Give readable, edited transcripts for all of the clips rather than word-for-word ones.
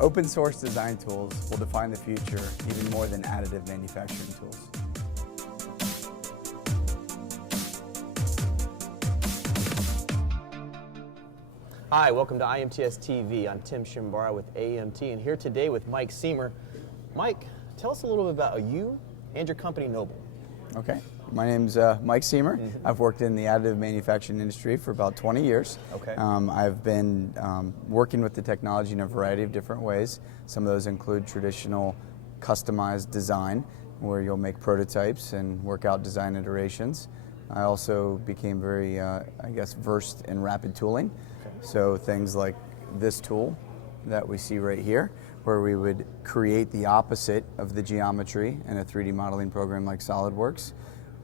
Open source design tools will define the future even more than additive manufacturing tools. Hi, welcome to IMTSTV. I'm Tim Shimbara with AMT, and here today with Mike Siemer. Mike, tell us a little bit about you and your company, Noble. Okay, my name's Mike Siemer. I've worked in the additive manufacturing industry for about 20 years. Okay. I've been working with the technology in a variety of different ways. Some of those include traditional customized design, where you'll make prototypes and work out design iterations. I also became very, versed in rapid tooling. Okay. So things like this tool that we see right here, where we would create the opposite of the geometry in a 3D modeling program like SolidWorks,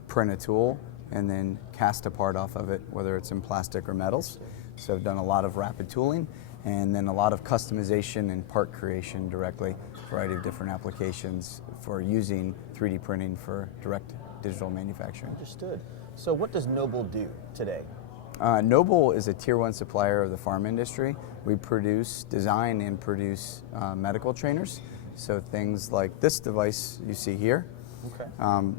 print a tool, and then cast a part off of it, whether it's in plastic or metals. So I've done a lot of rapid tooling, and then a lot of customization and part creation directly, a variety of different applications for using 3D printing for direct digital manufacturing. Understood. So what does Noble do today? Noble is a tier 1 supplier of the pharma industry. We design and produce medical trainers. So things like this device you see here. Okay.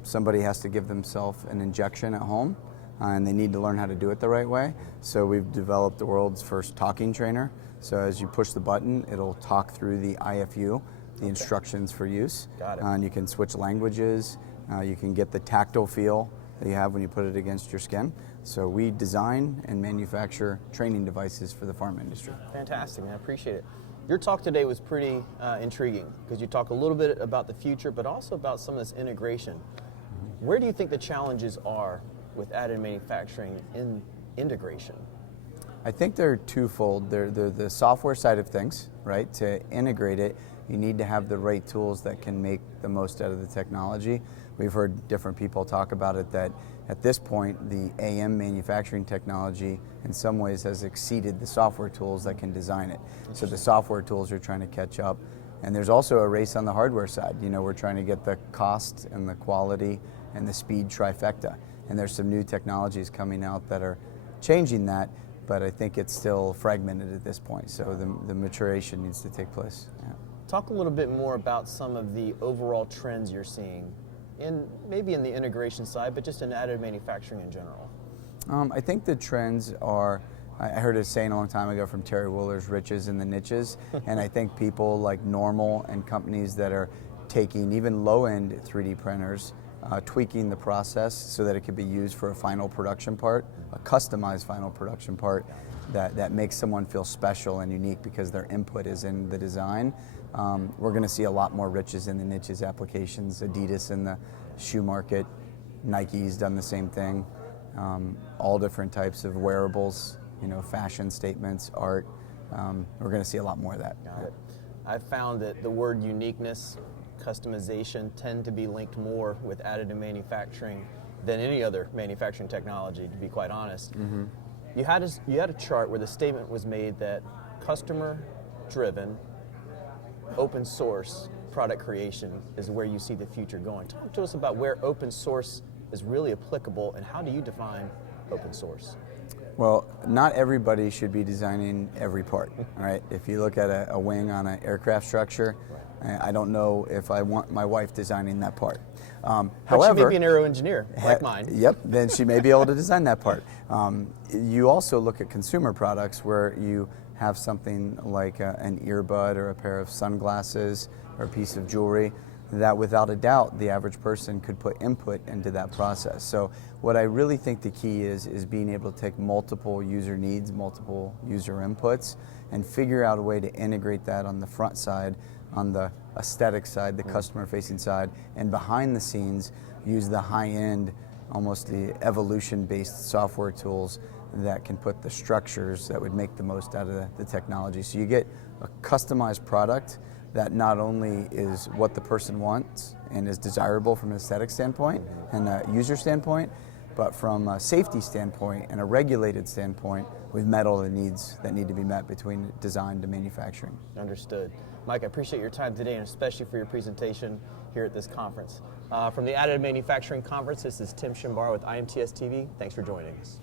Somebody has to give themselves an injection at home, and they need to learn how to do it the right way. So we've developed the world's first talking trainer. So as you push the button, it'll talk through the IFU, the instructions for use. Got it. And you can switch languages. You can get the tactile feel that you have when you put it against your skin. So we design and manufacture training devices for the pharma industry. Fantastic, man. I appreciate it. Your talk today was pretty intriguing because you talk a little bit about the future, but also about some of this integration. Where do you think the challenges are with additive manufacturing in integration? I think they're twofold. They're the software side of things, right? To integrate it, you need to have the right tools that can make the most out of the technology. We've heard different people talk about it that at this point, the AM manufacturing technology in some ways has exceeded the software tools that can design it. So the software tools are trying to catch up. And there's also a race on the hardware side. You know, we're trying to get the cost and the quality and the speed trifecta. And there's some new technologies coming out that are changing that, but I think it's still fragmented at this point. So the maturation needs to take place. Yeah. Talk a little bit more about some of the overall trends you're seeing, maybe in the integration side, but just in additive manufacturing in general. I think the trends are, I heard a saying a long time ago from Terry Wooler's riches in the niches, and I think people like Normal and companies that are taking even low-end 3D printers, tweaking the process so that it could be used for a final production part, a customized final production part that makes someone feel special and unique because their input is in the design. We're going to see a lot more riches in the niches applications. Adidas in the shoe market, Nike's done the same thing. All different types of wearables, you know, fashion statements, art. We're going to see a lot more of that. Got it. I've found that the word uniqueness, customization tend to be linked more with additive manufacturing than any other manufacturing technology, to be quite honest. Mm-hmm. You had a chart where the statement was made that customer-driven, open source product creation is where you see the future going. Talk to us about where open source is really applicable and how do you define open source? Well, not everybody should be designing every part, right? If you look at a wing on an aircraft structure, I don't know if I want my wife designing that part. However, she may be an aero engineer, like mine. Yep, then she may be able to design that part. You also look at consumer products where you have something like an earbud or a pair of sunglasses or a piece of jewelry that without a doubt the average person could put input into that process. So what I really think the key is being able to take multiple user needs, multiple user inputs, and figure out a way to integrate that on the front side, on the aesthetic side, the customer facing side, and behind the scenes use the high-end, almost the evolution-based software tools that can put the structures that would make the most out of the technology. So you get a customized product that not only is what the person wants and is desirable from an aesthetic standpoint and a user standpoint, but from a safety standpoint and a regulated standpoint, we've met all the needs that need to be met between design to manufacturing. Understood. Mike, I appreciate your time today and especially for your presentation here at this conference. From the Additive Manufacturing Conference, this is Tim Shimbara with IMTSTV. Thanks for joining us.